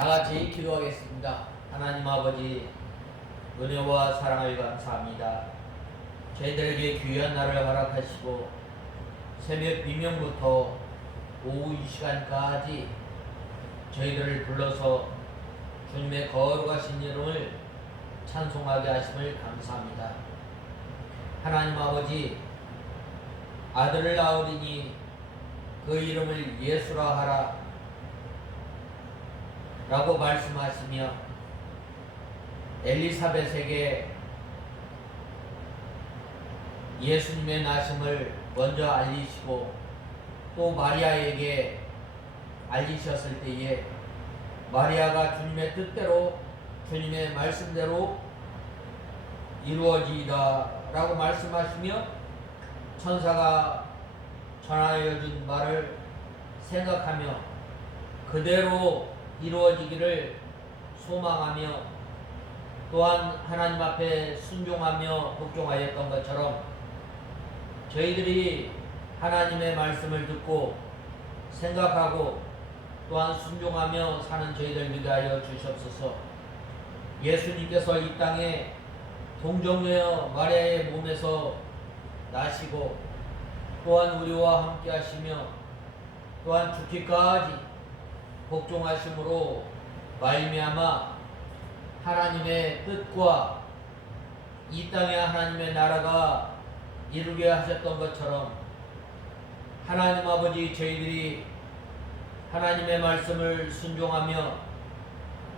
다 같이 기도하겠습니다. 하나님 아버지, 은혜와 사랑을 감사합니다. 저희들에게 귀한 날을 허락하시고 새벽 비명부터 오후 이 시간까지 저희들을 불러서 주님의 거룩하신 이름을 찬송하게 하심을 감사합니다. 하나님 아버지, 아들을 낳으리니 그 이름을 예수라 하라 라고 말씀하시며 엘리사벳에게 예수님의 나심을 먼저 알리시고 또 마리아에게 알리셨을 때에 마리아가 주님의 뜻대로 주님의 말씀대로 이루어지이다 라고 말씀하시며 천사가 전하여 준 말을 생각하며 그대로 이루어지기를 소망하며 또한 하나님 앞에 순종하며 복종하였던 것처럼 저희들이 하나님의 말씀을 듣고 생각하고 또한 순종하며 사는 저희들 되게 하여 주시옵소서. 예수님께서 이 땅에 동정녀 마리아의 몸에서 나시고 또한 우리와 함께 하시며 또한 죽기까지 복종하심으로 말미암아 하나님의 뜻과 이 땅에 하나님의 나라가 이루게 하셨던 것처럼 하나님 아버지, 저희들이 하나님의 말씀을 순종하며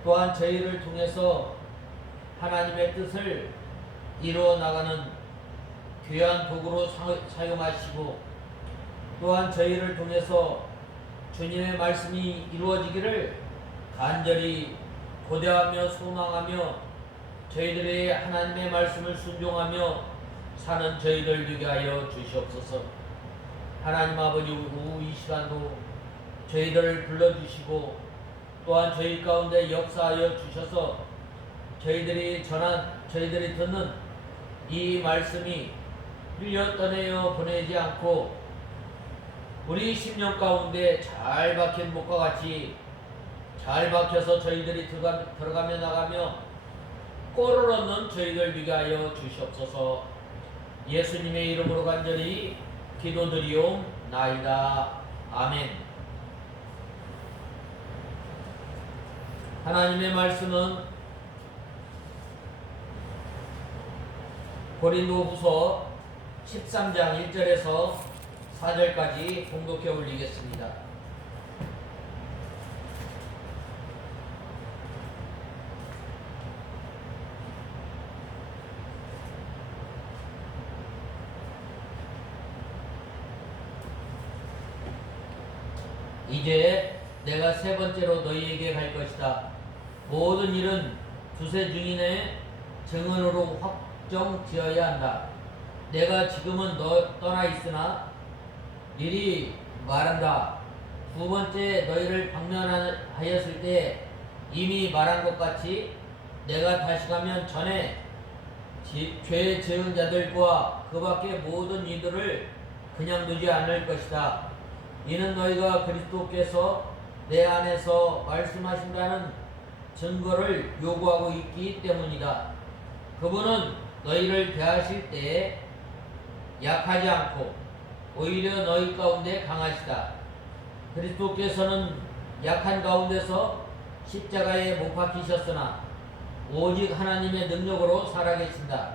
또한 저희를 통해서 하나님의 뜻을 이루어 나가는 귀한 도구로 사용하시고 또한 저희를 통해서 주님의 말씀이 이루어지기를 간절히 고대하며 소망하며 저희들의 하나님의 말씀을 순종하며 사는 저희들 되게 하여 주시옵소서. 하나님 아버지, 오후 이 시간도 저희들을 불러주시고 또한 저희 가운데 역사하여 주셔서 저희들이 듣는 이 말씀이 흘려 떠내어 보내지 않고 우리 심령 가운데 잘 박힌 목과 같이 잘 박혀서 저희들이 들어가며 나가며 꼴을 얻는 저희들 되게 하여 주시옵소서. 예수님의 이름으로 간절히 기도드리옵나이다. 아멘. 하나님의 말씀은 고린도후서 13장 1절에서 4절까지 봉독해 올리겠습니다. 이제 내가 세 번째로 너희에게 갈 것이다. 모든 일은 두세 증인의 증언으로 확정지어야 한다. 내가 지금은 떠나 있으나 미리 말한다. 두 번째 너희를 방면하였을 때 이미 말한 것 같이 내가 다시 가면 전에 죄 지은 자들과 그 밖의 모든 이들을 그냥 두지 않을 것이다. 이는 너희가 그리스도께서 내 안에서 말씀하신다는 증거를 요구하고 있기 때문이다. 그분은 너희를 대하실 때에 약하지 않고 오히려 너희 가운데 강하시다. 그리스도께서는 약한 가운데서 십자가에 못 박히셨으나 오직 하나님의 능력으로 살아계신다.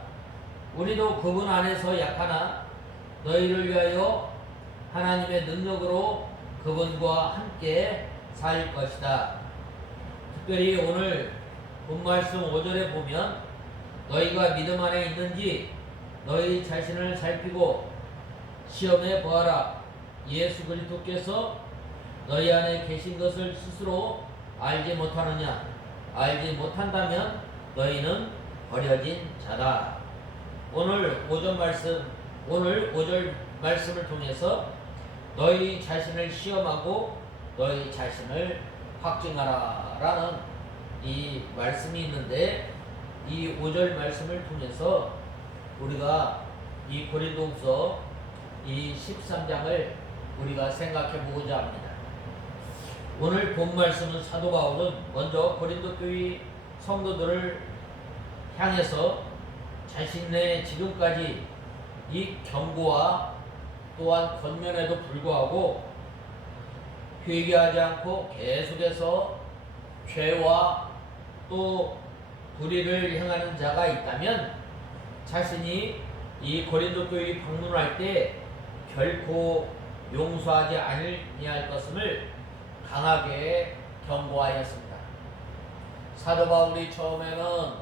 우리도 그분 안에서 약하나 너희를 위하여 하나님의 능력으로 그분과 함께 살 것이다. 특별히 오늘 본말씀 5절에 보면 너희가 믿음 안에 있는지 너희 자신을 살피고 시험해 보아라. 예수 그리스도께서 너희 안에 계신 것을 스스로 알지 못하느냐? 알지 못한다면 너희는 버려진 자다. 오늘 5절 말씀을 통해서 너희 자신을 시험하고 너희 자신을 확증하라 라는 이 말씀이 있는데 이 5절 말씀을 통해서 우리가 이 고린도후서 이 13장을 우리가 생각해 보고자 합니다. 오늘 본 말씀은 사도 바울은 먼저 고린도 교회 성도들을 향해서 자신의 지금까지 이 경고와 또한 권면에도 불구하고 회개하지 않고 계속해서 죄와 또 불의를 행하는 자가 있다면 자신이 이 고린도 교회 방문할 때 결코 용서하지 아니할 것임을 강하게 경고하였습니다. 사도 바울이 처음에는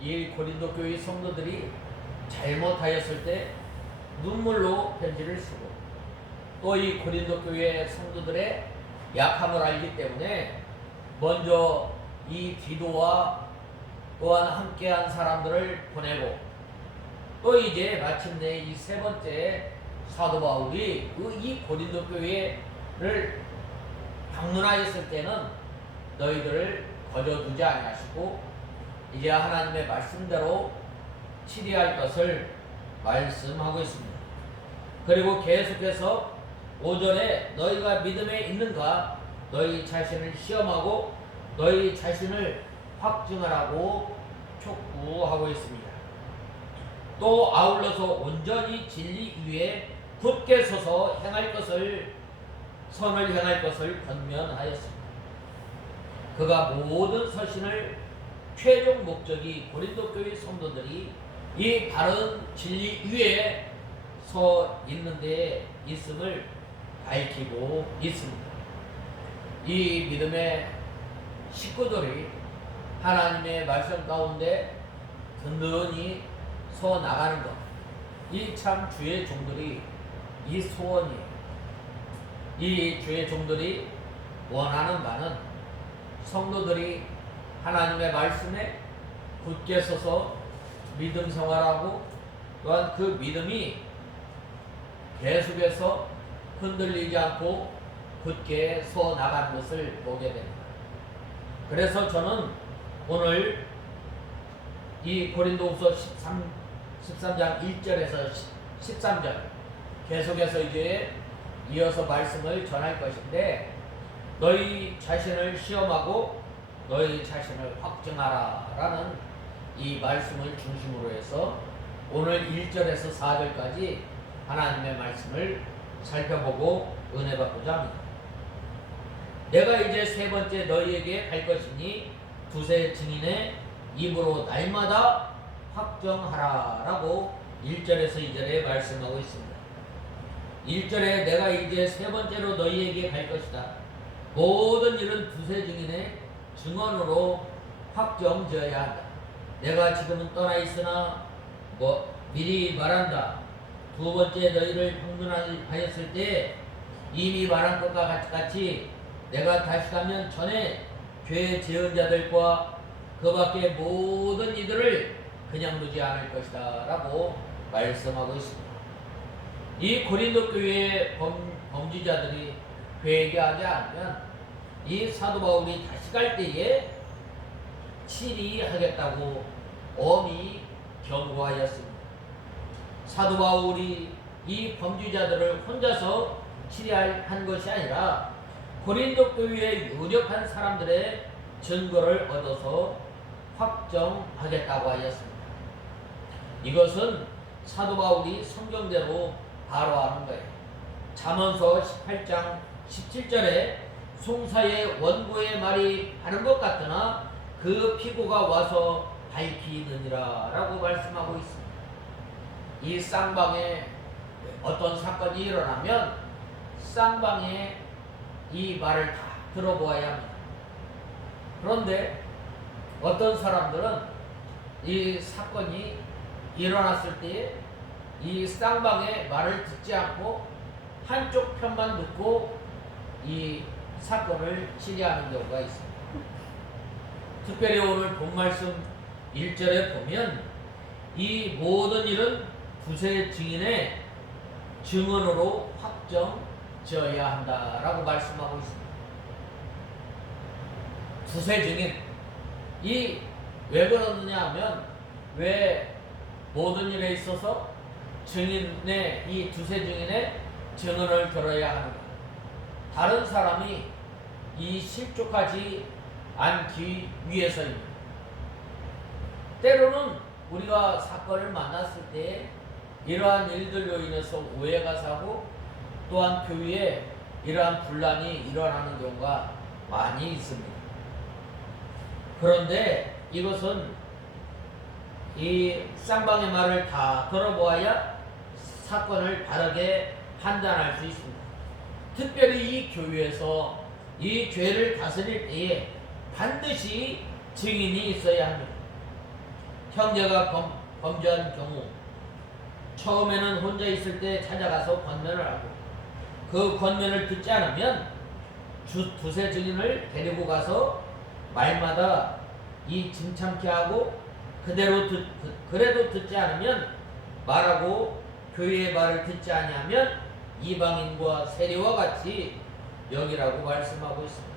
이 고린도 교회 성도들이 잘못하였을 때 눈물로 편지를 쓰고 또 이 고린도 교회 성도들의 약함을 알기 때문에 먼저 이 디도와 또한 함께한 사람들을 보내고 또 이제 마침내 이 세 번째 사도 바울이 이 고린도 교회를 방문하였을 때는 너희들을 거저두지 아니하시고 이제 하나님의 말씀대로 치리할 것을 말씀하고 있습니다. 그리고 계속해서 5절에 너희가 믿음에 있는가 너희 자신을 시험하고 너희 자신을 확증하라고 촉구하고 있습니다. 또 아울러서 온전히 진리 위에 굳게 서서 선을 행할 것을 권면하였습니다. 그가 모든 서신을 최종 목적이 고린도 교회 성도들이 이 바른 진리 위에 서 있는 데 있음을 밝히고 있습니다. 이 믿음의 식구들이 하나님의 말씀 가운데 든든히 서 나가는 것, 이 참 주의 종들이 이 소원이에요. 이 주의 종들이 원하는 바는 성도들이 하나님의 말씀에 굳게 서서 믿음 생활하고 또한 그 믿음이 계속해서 흔들리지 않고 굳게 서 나가는 것을 보게 됩니다. 그래서 저는 오늘 이 고린도후서 13장 1절에서 13절 계속해서 이제 이어서 말씀을 전할 것인데 너희 자신을 시험하고 너희 자신을 확증하라 라는 이 말씀을 중심으로 해서 오늘 1절에서 4절까지 하나님의 말씀을 살펴보고 은혜 받고자 합니다. 내가 이제 세 번째 너희에게 할 것이니 두세 증인의 입으로 날마다 확정하라 라고 1절에서 2절에 말씀하고 있습니다. 1절에 내가 이제 세 번째로 너희에게 갈 것이다. 모든 일은 두세 증인의 증언으로 확정되어야 한다. 내가 지금은 떠나 있으나 미리 말한다. 두 번째 너희를 방문하였을 때 이미 말한 것과 같이 내가 다시 가면 전에 죄 지은 자들과 그 밖의 모든 이들을 그냥 두지 않을 것이다 라고 말씀하고 있습니다. 이 고린도 교회의 범죄자들이 회개하지 않으면 이 사도 바울이 다시 갈 때에 치리하겠다고 엄히 경고하였습니다. 사도 바울이 이 범죄자들을 혼자서 치리한 것이 아니라 고린도 교회의 유력한 사람들의 증거를 얻어서 확정하겠다고 하였습니다. 이것은 사도 바울이 성경대로 바로하는 거예요. 잠언서 18장 17절에 송사의 원고의 말이 바른 것 같으나 그 피고가 와서 밝히느니라 라고 말씀하고 있습니다. 이 쌍방에 어떤 사건이 일어나면 쌍방의 이 말을 다 들어보아야 합니다. 그런데 어떤 사람들은 이 사건이 일어났을 때 이 쌍방의 말을 듣지 않고 한쪽 편만 듣고 이 사건을 치리하는 경우가 있습니다. 특별히 오늘 본 말씀 1절에 보면 이 모든 일은 두세 증인의 증언으로 확정되어야 한다라고 말씀하고 있습니다. 두세 증인, 이 왜 그러느냐 하면 왜 모든 일에 있어서 증인의 이 두세 증인의 증언을 들어야 하는가? 다른 사람이 이 실족하지 않기 위해서입니다. 때로는 우리가 사건을 만났을 때 이러한 일들로 인해서 오해가 사고 또한 교회에 이러한 분란이 일어나는 경우가 많이 있습니다. 그런데 이것은 이 쌍방의 말을 다 들어보아야 사건을 바르게 판단할 수 있습니다. 특별히 이 교회에서 이 죄를 다스릴 때에 반드시 증인이 있어야 합니다. 형제가 범죄한 경우 처음에는 혼자 있을 때 찾아가서 권면을 하고 그 권면을 듣지 않으면 두세 증인을 데리고 가서 말마다 이 진참케 하고 그래도 듣지 않으면 말하고 교회의 말을 듣지 아니하면 이방인과 세리와 같이 여기라고 말씀하고 있습니다.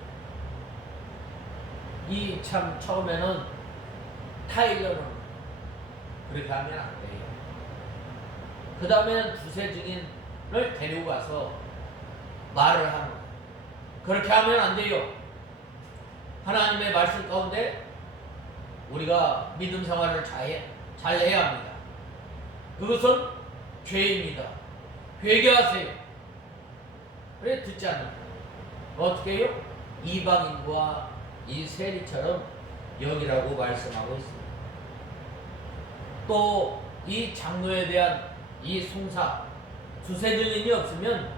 이 참 처음에는 타일러는 그렇게 하면 안 돼요. 그 다음에는 두세 증인을 데리고 가서 말을 하는 거예요. 그렇게 하면 안 돼요. 하나님의 말씀 가운데 우리가 믿음 생활을 잘 해야 합니다. 그것은 죄입니다. 회개하세요. 그래 듣지 않는다. 어떻게 해요? 이방인과 이 세리처럼 여기라고 말씀하고 있습니다. 또 이 장로에 대한 이 송사 두세 증인이 없으면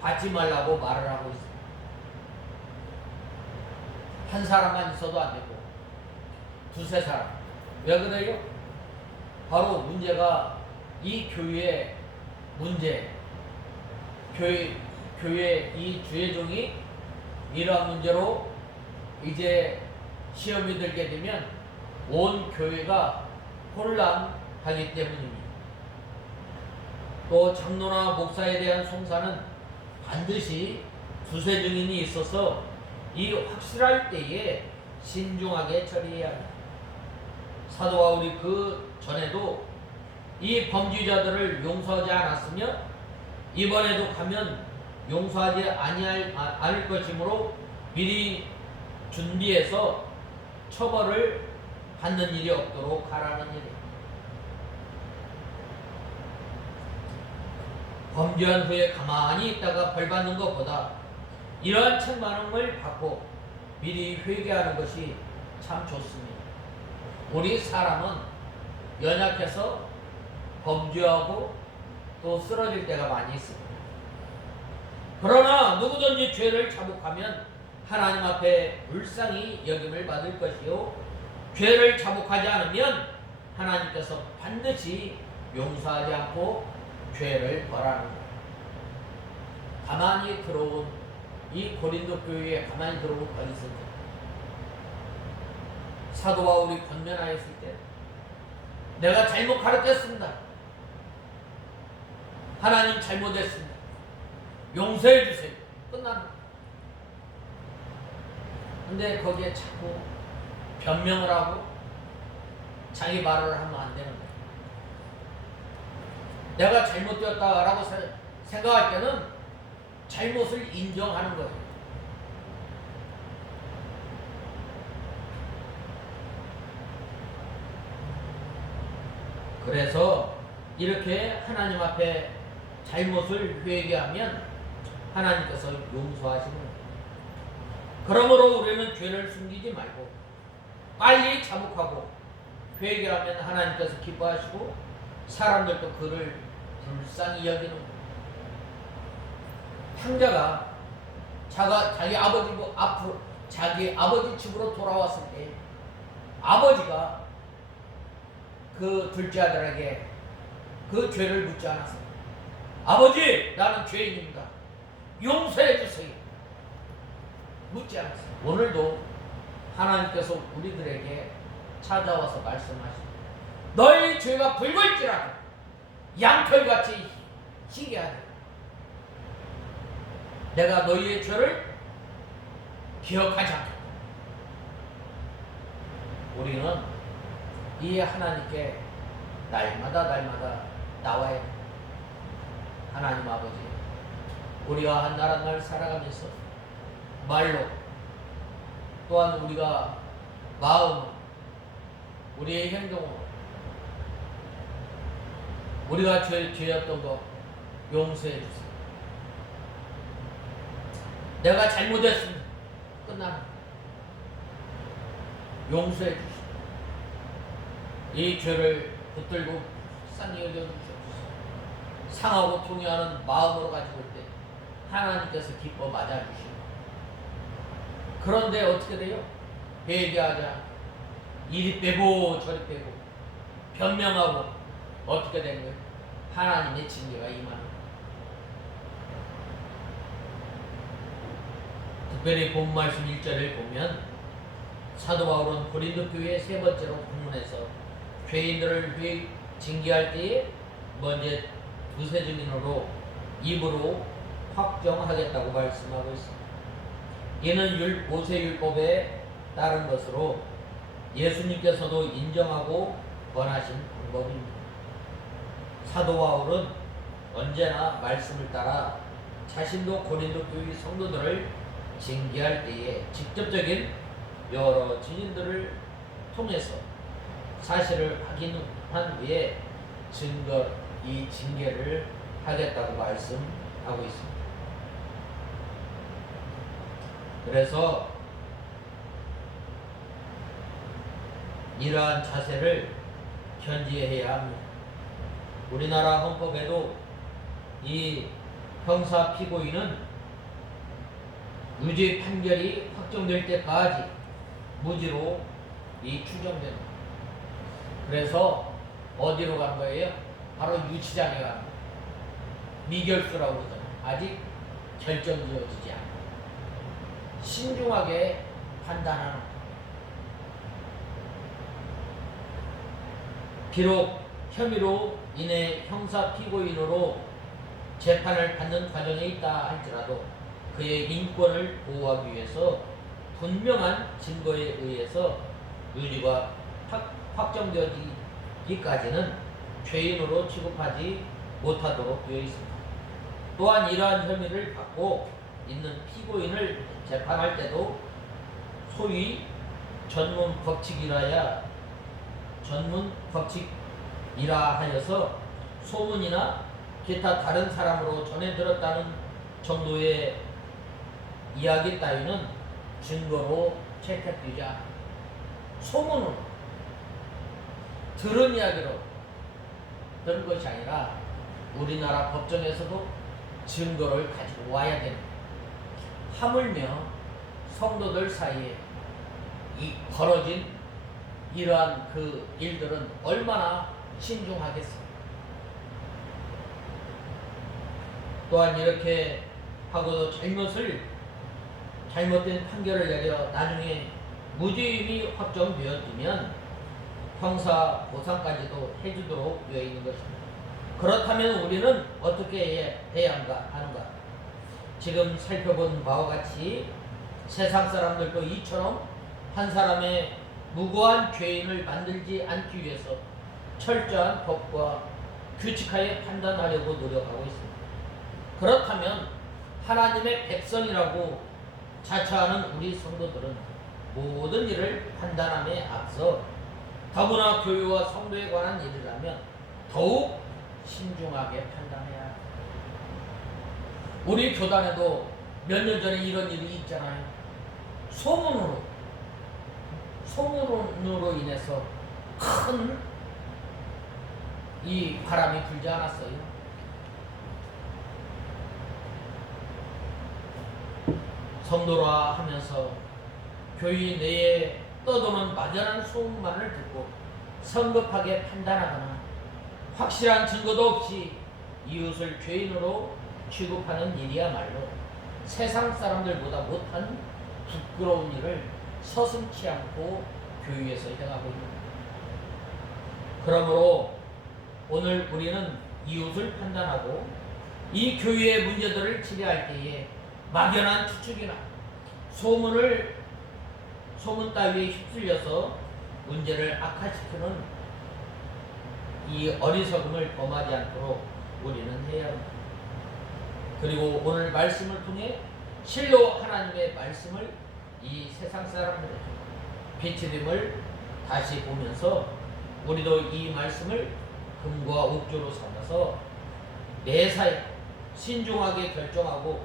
받지 말라고 말을 하고 있습니다. 한 사람만 있어도 안 되고 두세 사람. 왜 그래요? 바로 문제가 이 교회의 문제, 교회 이 주의종이 이러한 문제로 이제 시험이 들게 되면 온 교회가 혼란하기 때문입니다. 또 장로나 목사에 대한 송사는 반드시 두세 증인이 있어서 이 확실할 때에 신중하게 처리해야 합니다. 사도 바울이 그 전에도 이 범죄자들을 용서하지 않았으며 이번에도 가면 용서하지 않을 것이므로 미리 준비해서 처벌을 받는 일이 없도록 하라는 일이에요. 범죄한 후에 가만히 있다가 벌 받는 것보다 이러한 책망을 받고 미리 회개하는 것이 참 좋습니다. 우리 사람은 연약해서 범죄하고 또 쓰러질 때가 많이 있습니다. 그러나 누구든지 죄를 자복하면 하나님 앞에 불쌍히 여김을 받을 것이요 죄를 자복하지 않으면 하나님께서 반드시 용서하지 않고 죄를 벌하는 거예요. 가만히 들어온 이 고린도 교회에 가만히 들어온 거리스들 사도 바울이 권면하였을 때 내가 잘못 가르쳤습니다. 하나님 잘못했습니다. 용서해 주세요. 끝나는 거예요. 근데 거기에 자꾸 변명을 하고 자기 말을 하면 안 되는 거예요. 내가 잘못되었다라고 생각할 때는 잘못을 인정하는 거예요. 그래서 이렇게 하나님 앞에 잘못을 회개하면 하나님께서 용서하시는 거예요. 그러므로 우리는 죄를 숨기지 말고 빨리 자복하고 회개하면 하나님께서 기뻐하시고 사람들도 그를 불쌍히 여기는 거예요. 형제가 자기 아버지 집으로 돌아왔을 때 아버지가 그 둘째 아들에게 그 죄를 묻지 않았어요. 아버지, 나는 죄인입니다. 용서해 주세요. 묻지 않았어요. 오늘도 하나님께서 우리들에게 찾아와서 말씀하십니다. 너희 죄가 붉을지라도 양털같이 희게 하되 내가 너희의 죄를 기억하지 않겠다. 우리는 이 하나님께 날마다 나와야 합니다. 하나님 아버지, 우리와 한 날 한 날 살아가면서 말로 또한 우리가 마음으로, 우리의 행동으로, 우리가 죄였던 거 용서해 주세요. 내가 잘못했습니다. 끝나는 용서해 주시고 이 죄를 붙들고 불쌍히 여겨주시옵소서. 상하고 통회하는 마음으로 가지고 올 때 하나님께서 기뻐 맞아주시고, 그런데 어떻게 돼요? 회개하자 이리 빼고 저리 빼고 변명하고 어떻게 되는 거예요? 하나님의 징계가 임하는 거예요. 특별히 본 말씀 1절을 보면 사도 바울은 고린도 교회에 세 번째로 방문해서 죄인들을 징계할 때에 먼저 두세 증인으로 입으로 확정하겠다고 말씀하고 있습니다. 이는 모세율법에 따른 것으로 예수님께서도 인정하고 권하신 방법입니다. 사도 바울은 언제나 말씀을 따라 자신도 고린도 교회 성도들을 징계할 때에 직접적인 여러 증인들을 통해서 사실을 확인한 후에 이 징계를 하겠다고 말씀하고 있습니다. 그래서 이러한 자세를 견지해야 합니다. 우리나라 헌법에도 이 형사 피고인은 유죄 판결이 확정될 때까지 무죄로 추정됩니다. 그래서 어디로 간 거예요? 바로 유치장에 간 거예요. 미결수라고 그러잖아요. 아직 결정지어지지 않아요. 신중하게 판단하는 거예요. 비록 혐의로 인해 형사 피고인으로 재판을 받는 과정에 있다 할지라도 그의 인권을 보호하기 위해서 분명한 증거에 의해서 유죄가 확정되기까지는 죄인으로 취급하지 못하도록 되어 있습니다. 또한 이러한 혐의를 받고 있는 피고인을 재판할 때도 소위 전문 법칙이라 하여서 소문이나 기타 다른 사람으로 전해 들었다는 정도의 이야기 따위는 증거로 채택되지 않아. 소문으로 들은 이야기로 들은 것이 아니라 우리나라 법정에서도 증거를 가지고 와야 됩니다. 하물며 성도들 사이에 벌어진 이러한 그 일들은 얼마나 신중하겠습니까? 또한 이렇게 하고도 잘못된 판결을 내려 나중에 무죄임이 확정되어지면 형사 보상까지도 해주도록 되어 있는 것입니다. 그렇다면 우리는 어떻게 해야 하는가? 지금 살펴본 바와 같이 세상 사람들도 이처럼 한 사람의 무고한 죄인을 만들지 않기 위해서 철저한 법과 규칙하에 판단하려고 노력하고 있습니다. 그렇다면 하나님의 백성이라고 자처하는 우리 성도들은 모든 일을 판단함에 앞서 더구나 교회와 성도에 관한 일이라면 더욱 신중하게 판단해야 합니다. 우리 교단에도 몇 년 전에 이런 일이 있잖아요. 소문으로 인해서 큰 이 바람이 불지 않았어요. 성도라 하면서 교회 내에 떠도는 막연한 소문만을 듣고 성급하게 판단하거나 확실한 증거도 없이 이웃을 죄인으로 취급하는 일이야말로 세상 사람들보다 못한 부끄러운 일을 서슴지 않고 교회에서 행하고 있습니다. 그러므로 오늘 우리는 이웃을 판단하고 이 교회의 문제들을 치료할 때에 막연한 추측이나 소문 따위에 휩쓸려서 문제를 악화시키는 이 어리석음을 범하지 않도록 우리는 해야 합니다. 그리고 오늘 말씀을 통해 실로 하나님의 말씀을 이 세상 사람들의 빛이됨을 다시 보면서 우리도 이 말씀을 금과 옥조로 삼아서 매사에 신중하게 결정하고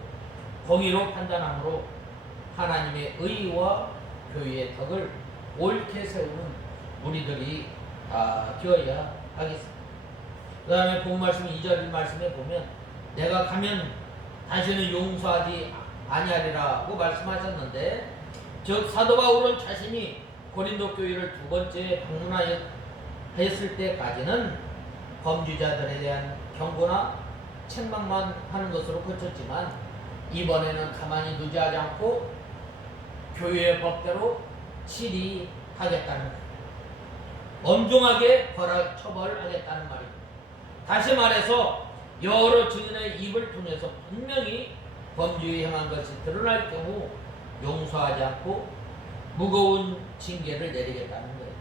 공의로 판단함으로 하나님의 의와 교회의 덕을 옳게 세우는 우리들이 되어야 하겠습니다. 그 다음에 본 말씀 2절 말씀에 보면 내가 가면 다시는 용서하지 아니하리라고 말씀하셨는데, 즉 사도 바울은 자신이 고린도 교회를 두 번째 방문하였을 때까지는 범죄자들에 대한 경고나 책망만 하는 것으로 그쳤지만, 이번에는 가만히 누지하지 않고 교회의 법대로 처리하겠다는 거예요. 엄중하게 처벌하겠다는 말입니다. 다시 말해서 여러 증인의 입을 통해서 분명히 범죄에 행한 것이 드러날 경우 용서하지 않고 무거운 징계를 내리겠다는 거예요.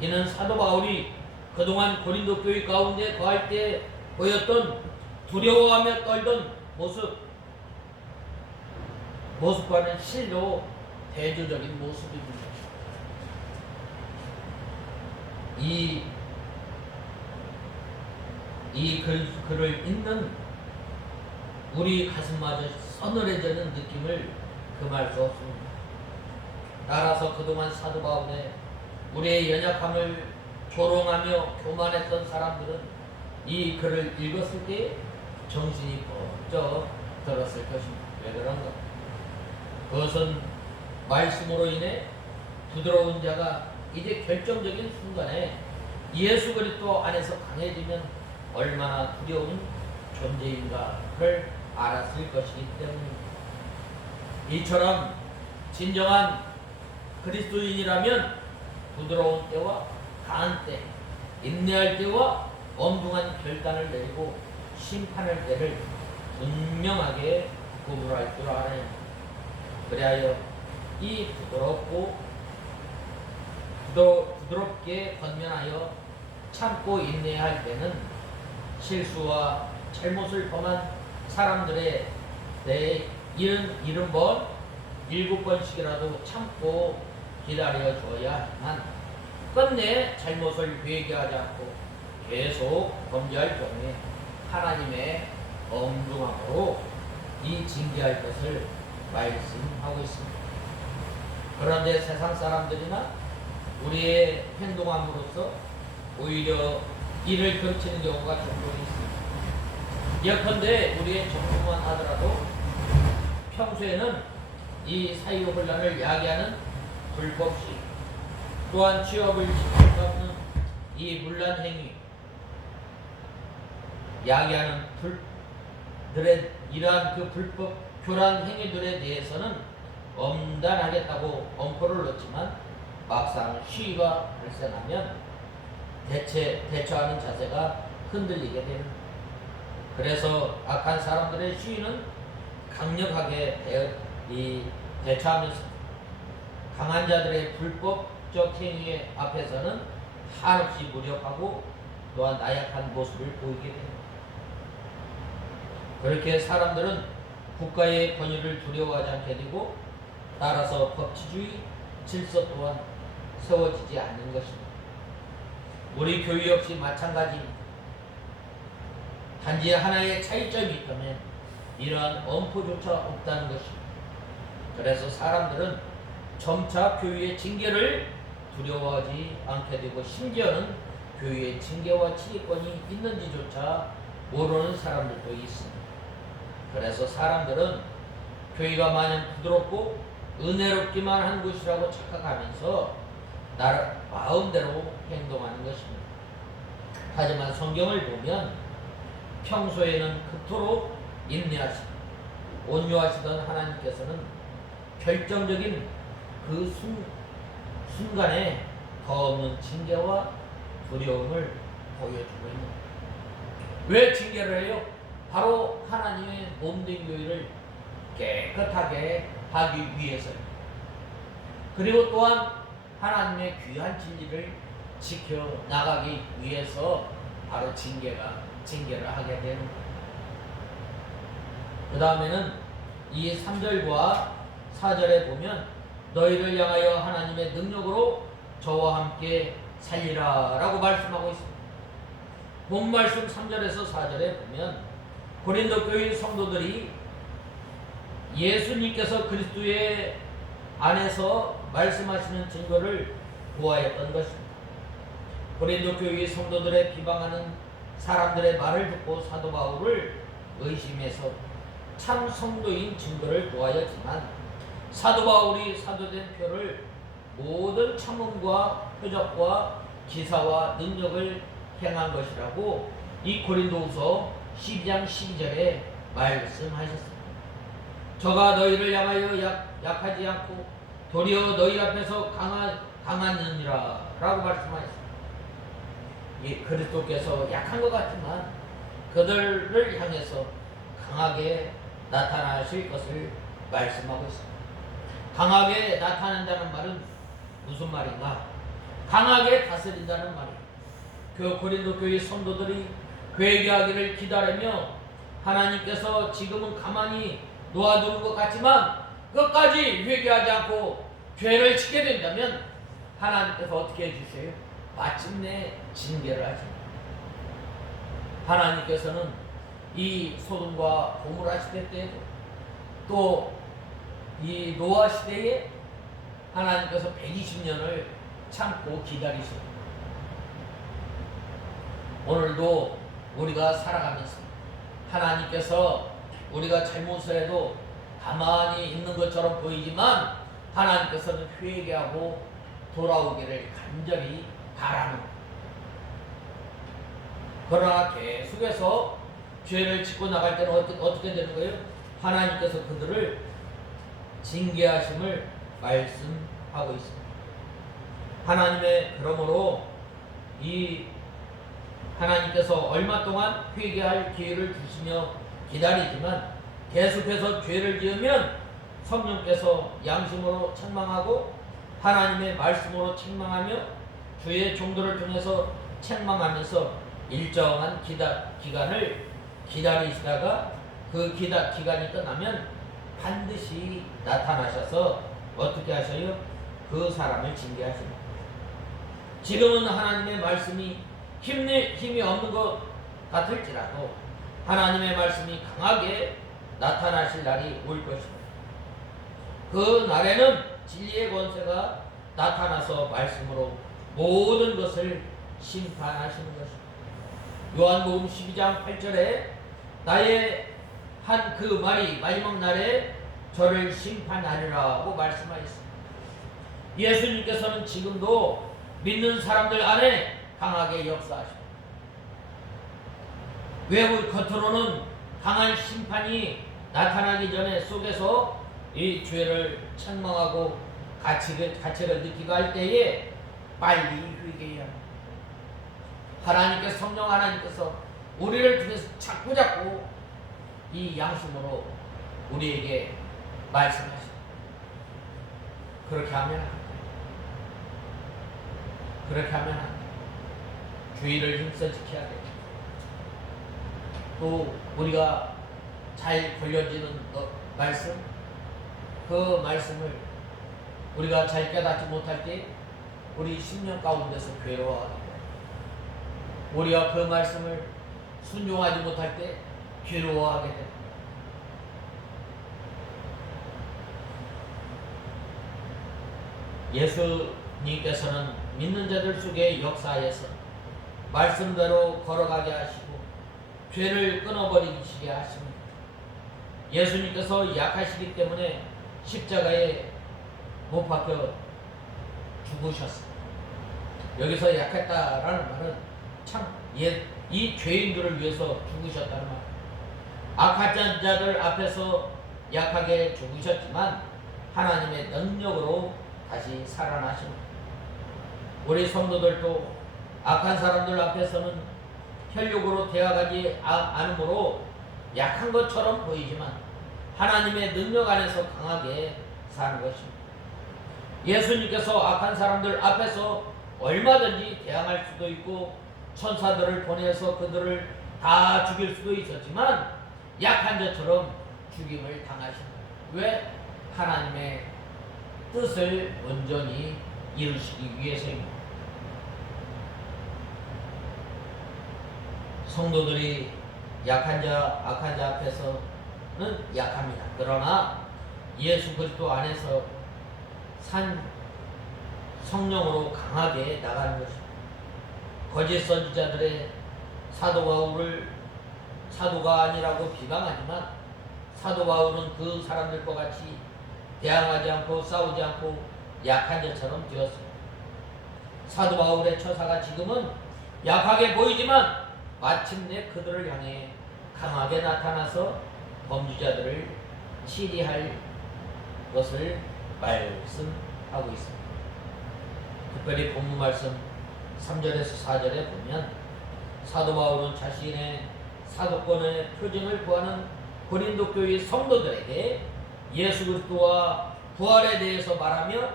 이는 사도 바울이 그동안 고린도 교회 가운데 거할 때 보였던 두려워하며 떨던 모습과는 실로 대조적인 모습입니다. 이 글을 읽는 우리 가슴마저 서늘해지는 느낌을 금할 수 없습니다. 따라서 그동안 사도 바울의 우리의 연약함을 조롱하며 교만했던 사람들은 이 글을 읽었을 때 정신이 번쩍 들었을 것입니다. 왜 그런가? 그것은 말씀으로 인해 부드러운 자가 이제 결정적인 순간에 예수 그리스도 안에서 강해지면 얼마나 두려운 존재인가를 알았을 것이기 때문입니다. 이처럼 진정한 그리스도인이라면 부드러운 때와 강한 때, 인내할 때와 엄중한 결단을 내리고 심판할 때를 분명하게 구분할 줄 알아야 합니다. 그리하여 이 부드럽게 권면하여 참고 인내할 때는 실수와 잘못을 범한 사람들에 대해 70번, 7번씩이라도 참고 기다려 줘야 하지만 끝내 잘못을 회개하지 않고 계속 범죄할 경우에 하나님의 엄중함으로 이 징계할 것을 말씀하고 있습니다. 그런데 세상 사람들이나 우리의 행동함으로써 오히려 이를 거치는 경우가 종종 있습니다. 예컨대 우리의 정부만 하더라도 평소에는 이 사유 혼란을 야기하는 불법시, 또한 취업을 지킬 수 없는 이 문란 행위, 야기하는 이러한 그 불법 교란 행위들에 대해서는 엄단하겠다고 엄포를 놓지만 막상 시위가 발생하면 대처하는 자세가 흔들리게 됩니다. 그래서 악한 사람들의 시위는 강력하게 대처하면서 강한 자들의 불법적 행위 앞에서는 한없이 무력하고 또한 나약한 모습을 보이게 됩니다. 그렇게 사람들은 국가의 권위를 두려워하지 않게 되고 따라서 법치주의 질서 또한 세워지지 않는 것입니다. 우리 교회 역시 마찬가지입니다. 단지 하나의 차이점이 있다면 이러한 엄포조차 없다는 것입니다. 그래서 사람들은 점차 교회의 징계를 두려워하지 않게 되고 심지어는 교회의 징계와 치리권이 있는지조차 모르는 사람들도 있습니다. 그래서 사람들은 교회가 마냥 부드럽고 은혜롭기만 한 곳이라고 착각하면서 나를 마음대로 행동하는 것입니다. 하지만 성경을 보면 평소에는 그토록 인내하시고 온유하시던 하나님께서는 결정적인 그 순간에 더 없는 징계와 두려움을 보여주고 있는, 왜 징계를 해요? 바로 하나님의 몸된 교회를 깨끗하게 하기 위해서요. 그리고 또한 하나님의 귀한 진리를 지켜 나가기 위해서 바로 징계를 하게 되는 거예요. 그 다음에는 이 3절과 4절에 보면 너희를 향하여 하나님의 능력으로 저와 함께 살리라 라고 말씀하고 있습니다. 본 말씀 3절에서 4절에 보면 고린도 교인 성도들이 예수님께서 그리스도의 안에서 말씀하시는 증거를 보아했던 것입니다. 고린도 교회 성도들의 비방하는 사람들의 말을 듣고 사도 바울을 의심해서 참 성도인 증거를 보아였지만 사도 바울이 사도된 표를 모든 참음과 표적과 기사와 능력을 행한 것이라고 이 고린도후서 12장 12절에 말씀하셨습니다. 저가 너희를 향하여 약하지 않고 도리어 너희 앞에서 강하느니라 라고 말씀하셨습니다. 이 그리스도께서 약한 것 같지만 그들을 향해서 강하게 나타나실 것을 말씀하고 있습니다. 강하게 나타난다는 말은 무슨 말인가? 강하게 다스린다는 말이에요. 그 고린도 교회 성도들이 회개하기를 기다리며 하나님께서 지금은 가만히 놓아두는 것 같지만 끝까지 회개하지 않고 죄를 짓게 된다면 하나님께서 어떻게 해주세요? 마침내 징계를 하십니다. 하나님께서는 이 소돔과 고모라 시대 때에도 또 이 노아 시대에 하나님께서 120년을 참고 기다리십니다. 오늘도 우리가 살아가면서 하나님께서 우리가 잘못을 해도 가만히 있는 것처럼 보이지만 하나님께서는 회개하고 돌아오기를 간절히 바라는 거예요. 그러나 계속해서 죄를 짓고 나갈 때는 어떻게 되는 거예요? 하나님께서 그들을 징계하심을 말씀하고 있습니다. 하나님의 그러므로 이 하나님께서 얼마 동안 회개할 기회를 주시며 기다리지만 계속해서 죄를 지으면 성령께서 양심으로 책망하고 하나님의 말씀으로 책망하며 주의 종들을 통해서 책망하면서 일정한 기간을 기다리시다가 그 기간이 끝나면 반드시 나타나셔서 어떻게 하셔요? 그 사람을 징계하십니다. 지금은 하나님의 말씀이 힘이 없는 것 같을지라도 하나님의 말씀이 강하게 나타나실 날이 올 것입니다. 그 날에는 진리의 권세가 나타나서 말씀으로 모든 것을 심판하시는 것입니다. 요한복음 12장 8절에 나의 한 그 말이 마지막 날에 저를 심판하리라고 말씀하셨습니다. 예수님께서는 지금도 믿는 사람들 안에 강하게 역사하십니다. 외부 겉으로는 강한 심판이 나타나기 전에 속에서 이 죄를 책망하고 가치를 느끼고 할 때에 빨리 회개해야 합니다. 하나님께서 성령 하나님께서 우리를 통해서 자꾸 이 양심으로 우리에게 말씀하십니다. 그렇게 하면 안 돼요. 그렇게 하면 안 돼요. 주의를 힘써 지켜야 돼요. 또 우리가 잘 걸려지는 말씀, 그 말씀을 우리가 잘 깨닫지 못할 때 우리 심령 가운데서 괴로워하게 돼요. 우리가 그 말씀을 순종하지 못할 때 괴로워하게 됩니다. 예수님께서는 믿는 자들 속에 역사하여서 말씀대로 걸어가게 하시고 죄를 끊어버리시게 하십니다. 예수님께서 약하시기 때문에 십자가에 못 박혀 죽으셨습니다. 여기서 약했다라는 말은 참 이 죄인들을 위해서 죽으셨다는 말. 악한 자들 앞에서 약하게 죽으셨지만 하나님의 능력으로 다시 살아나십니다. 우리 성도들도 악한 사람들 앞에서는 혈육으로 대화하지 않으므로 약한 것처럼 보이지만 하나님의 능력 안에서 강하게 사는 것입니다. 예수님께서 악한 사람들 앞에서 얼마든지 대항할 수도 있고 천사들을 보내서 그들을 다 죽일 수도 있었지만 약한 자처럼 죽임을 당하십니다. 왜? 하나님의 뜻을 온전히 이루시기 위해서입니다. 성도들이 약한 자, 악한 자 앞에서는 약합니다. 그러나 예수 그리스도 안에서 산 성령으로 강하게 나가는 것입니다. 거짓 선지자들의 사도 바울을 사도가 아니라고 비방하지만 사도 바울은 그 사람들과 같이 대항하지 않고 싸우지 않고 약한 자처럼 되었습니다. 사도 바울의 처사가 지금은 약하게 보이지만 마침내 그들을 향해 강하게 나타나서 범죄자들을 치리할 것을 말씀하고 있습니다. 특별히 본문 말씀 3절에서 4절에 보면 사도 바울은 자신의 사도권의 표징을 구하는 고린도 교회 성도들에게 예수 그리스도와 부활에 대해서 말하며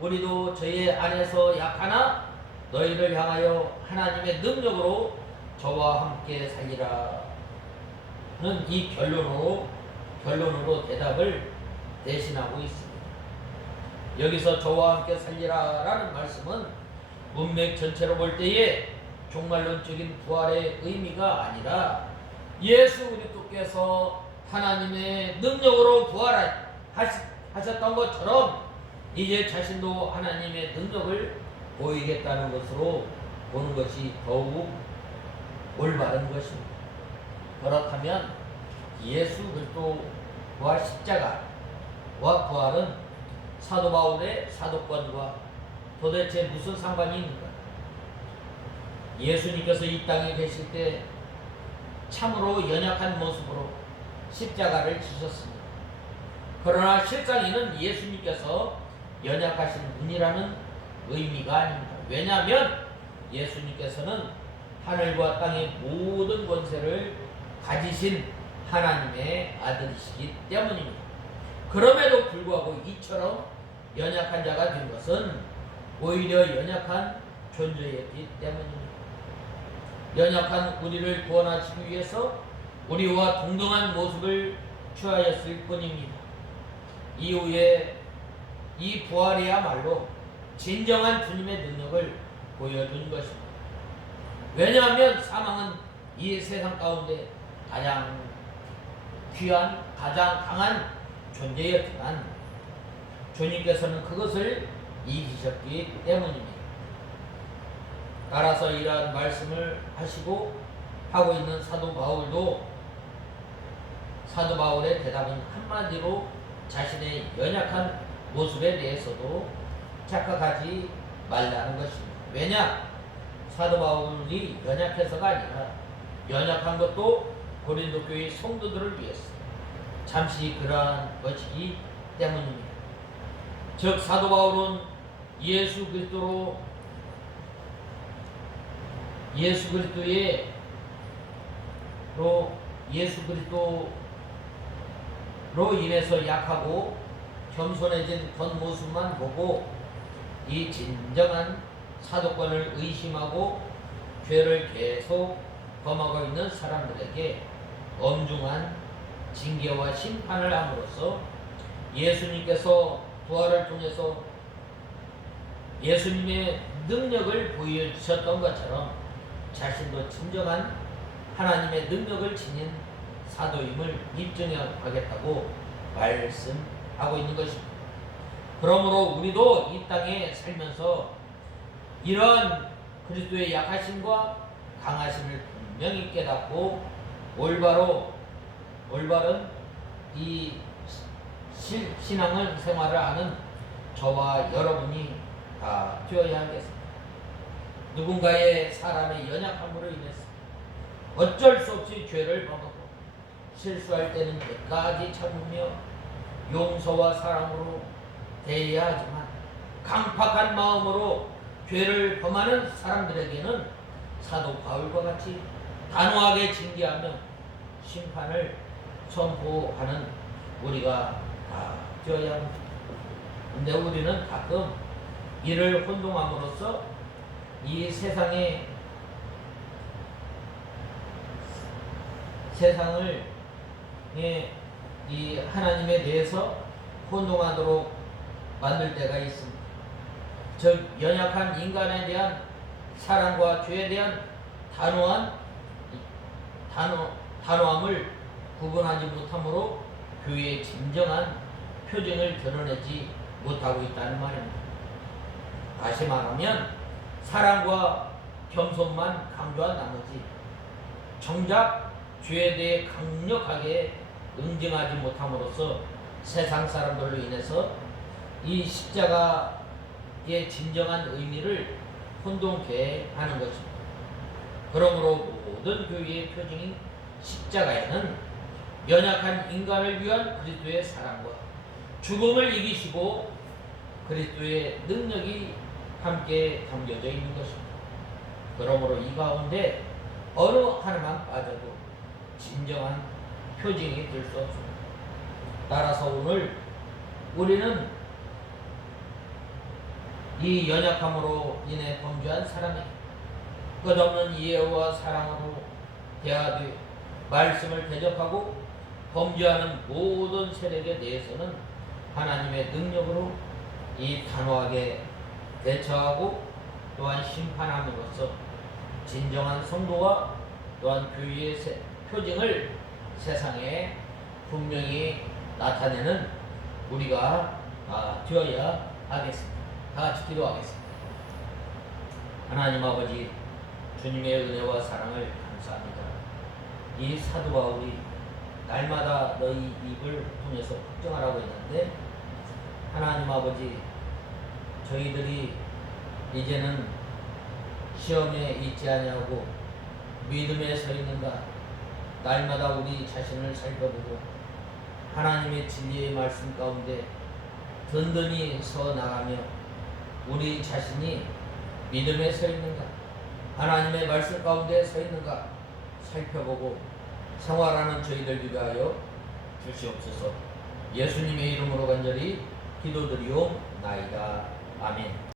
우리도 저희 안에서 약하나 너희를 향하여 하나님의 능력으로 저와 함께 살리라는 이 결론으로 대답을 대신하고 있습니다. 여기서 저와 함께 살리라라는 말씀은 문맥 전체로 볼 때에 종말론적인 부활의 의미가 아니라 예수 그리스도께서 하나님의 능력으로 부활하셨던 것처럼 이제 자신도 하나님의 능력을 보이겠다는 것으로 보는 것이 더욱 올바른 것입니다. 그렇다면 예수 그리스도와 십자가와 부활은 사도 바울의 사도권과 도대체 무슨 상관이 있는가? 예수님께서 이 땅에 계실 때 참으로 연약한 모습으로 십자가를 지셨습니다. 그러나 실상 이는 예수님께서 연약하신 분이라는 의미가 아닙니다. 왜냐하면 예수님께서는 하늘과 땅의 모든 권세를 가지신 하나님의 아들이시기 때문입니다. 그럼에도 불구하고 이처럼 연약한 자가 된 것은 오히려 연약한 존재였기 때문입니다. 연약한 우리를 구원하시기 위해서 우리와 동등한 모습을 취하였을 뿐입니다. 이후에 이 부활이야말로 진정한 주님의 능력을 보여준 것입니다. 왜냐하면 사망은 이 세상 가운데 가장 귀한, 가장 강한 존재였지만 주님께서는 그것을 이기셨기 때문입니다. 따라서 이러한 말씀을 하고 있는 사도 바울의 대답은 한마디로 자신의 연약한 모습에 대해서도 착각하지 말라는 것입니다. 왜냐? 사도 바울이 연약해서가 아니라 연약한 것도 고린도 교회 성도들을 위해서 잠시 그러한 것이기 때문입니다. 즉 사도 바울은 예수 그리스도로 인해서 약하고 겸손해진 겉모습만 보고 이 진정한 사도권을 의심하고 죄를 계속 범하고 있는 사람들에게 엄중한 징계와 심판을 함으로써 예수님께서 부활을 통해서 예수님의 능력을 보여주셨던 것처럼 자신도 진정한 하나님의 능력을 지닌 사도임을 입증하겠다고 말씀하고 있는 것입니다. 그러므로 우리도 이 땅에 살면서 이런 그리스도의 약하심과 강하심을 분명히 깨닫고 올바른 이 신앙을 생활을 하는 저와 여러분이 다 되어야 하겠습니다. 누군가의 사람의 연약함으로 인해서 어쩔 수 없이 죄를 범하고 실수할 때는 끝까지 참으며 용서와 사랑으로 대해야 하지만 강팍한 마음으로 죄를 범하는 사람들에게는 사도 바울과 같이 단호하게 징계하며 심판을 선포하는 우리가 다 되어야 합니다. 근데 우리는 가끔 이를 혼동함으로써 이 세상을 이 하나님에 대해서 혼동하도록 만들 때가 있습니다. 즉 연약한 인간에 대한 사랑과 죄에 대한 단호함을 구분하지 못함으로 교회의 진정한 표징을 드러내지 못하고 있다는 말입니다. 다시 말하면 사랑과 겸손만 강조한 나머지 정작 죄에 대해 강력하게 응징하지 못함으로써 세상 사람들로 인해서 이 십자가의 진정한 의미를 혼동케 하는 것입니다. 그러므로 모든 교회의 표징인 십자가에는 연약한 인간을 위한 그리스도의 사랑과 죽음을 이기시고 그리스도의 능력이 함께 담겨져 있는 것입니다. 그러므로 이 가운데 어느 하나만 빠져도 진정한 표징이 될 수 없습니다. 따라서 오늘 우리는 이 연약함으로 인해 범죄한 사람에게 끝없는 이해와 사랑으로 대하되 말씀을 대적하고 범죄하는 모든 세력에 대해서는 하나님의 능력으로 이 단호하게 대처하고 또한 심판함으로써 진정한 성도와 또한 교회의 표징을 세상에 분명히 나타내는 우리가 되어야 하겠습니다. 다 같이 기도하겠습니다. 하나님 아버지, 주님의 은혜와 사랑을 감사합니다. 이 사도 바울이 날마다 너희 입을 통해서 걱정하라고 했는데 하나님 아버지, 저희들이 이제는 시험에 있지 아니하고 믿음에 서 있는가 날마다 우리 자신을 살펴보고 하나님의 진리의 말씀 가운데 든든히 서 나가며 우리 자신이 믿음에 서 있는가 하나님의 말씀 가운데 서 있는가 살펴보고 생활하는 저희들 위하여 주시옵소서. 예수님의 이름으로 간절히 기도드리옵나이다. 아멘.